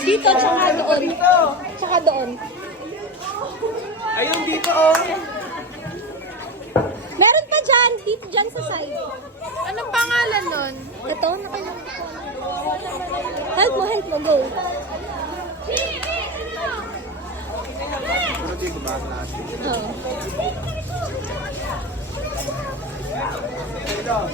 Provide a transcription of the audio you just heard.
Dito, tsaka doon. Tsaka doon. Ayun dito oh. Meron pa dyan. Dito dyan sa side. Anong pangalan nun? Ito, nakalimutan ko. Help mo, go. Pero dito ba natin? Oo. Ayun.